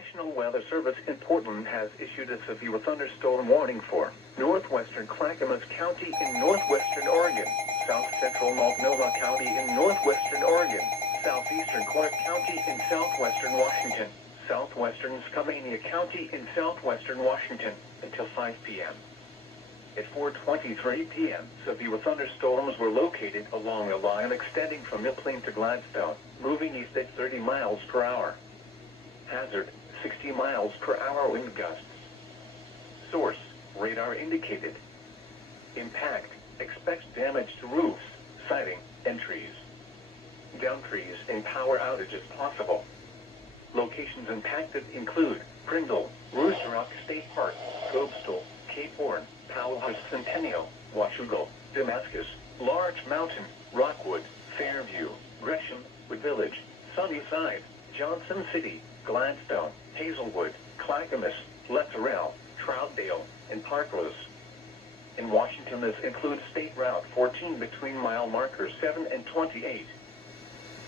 National Weather Service in Portland has issued a severe thunderstorm warning for northwestern Clackamas County in northwestern Oregon, south-central Multnomah County in northwestern Oregon, southeastern Clark County in southwestern Washington, southwestern Skamania County in southwestern Washington, until 5 p.m. At 4:23 p.m., severe thunderstorms were located along a line extending from Mill to Gladstone, moving east at 30 miles per hour. Hazard, 60 miles per hour wind gusts. Source, radar indicated. Impact, expects damage to roofs, siding, and trees. Down trees and power outages possible. Locations impacted include Brindle, Rooster Rock State Park, Cobestal, Cape Horn, Powell Centennial, Washougal, Damascus, Large Mountain, Rockwood, Fairview, Gresham, Wood Village, Sunnyside, Johnson City, Gladstone, Hazelwood, Clackamas, Letterell, Troutdale, and Parkless. In Washington, this includes State Route 14 between mile markers 7 and 28.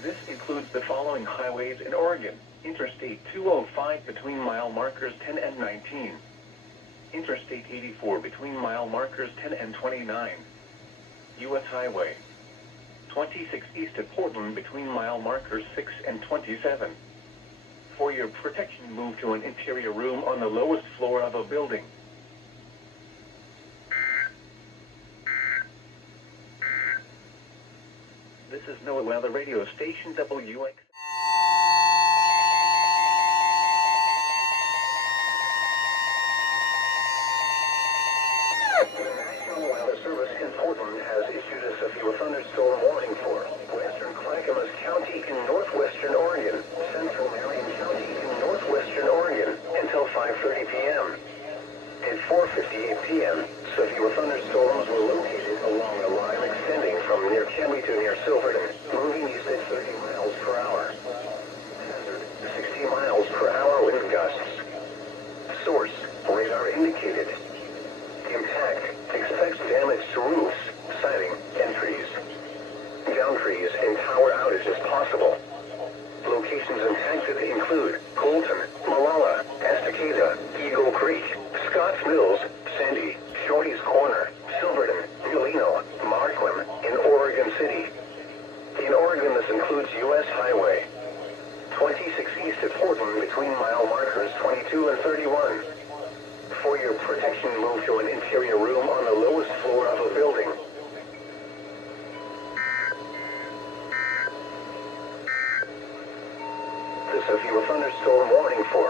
This includes the following highways in Oregon: Interstate 205 between mile markers 10 and 19. Interstate 84 between mile markers 10 and 29. U.S. Highway 26 east of Portland between mile markers 6 and 27. For your protection, move to an interior room on the lowest floor of a building. This is NOAA Weather Radio Station WX. National Weather Service in Portland has issued a severe thunderstorm warning for western Clackamas County in northwestern Oregon, central Marion County in northwestern Oregon, until 5:30 p.m. At 4:58 p.m., severe thunderstorms were located along a line extending from near Kenly to near Silverton, moving east at 30 miles per hour. Hazard, 60 miles per hour wind gusts. Source, radar indicated. Impact, expects damage to roofs, siding, and trees. Down trees and power outages possible. Locations impacted include Colton, Malala, Estacada, Eagle Creek, Scotts Mills, Sandy, Shorty's Corner, Silverton, Galeno, Marquam, and Oregon City. In Oregon, this includes U.S. Highway 26 east of Portland between mile markers 22 and 31. For your protection, move to an interior room on the lowest floor of a building. The severe thunderstorm warning for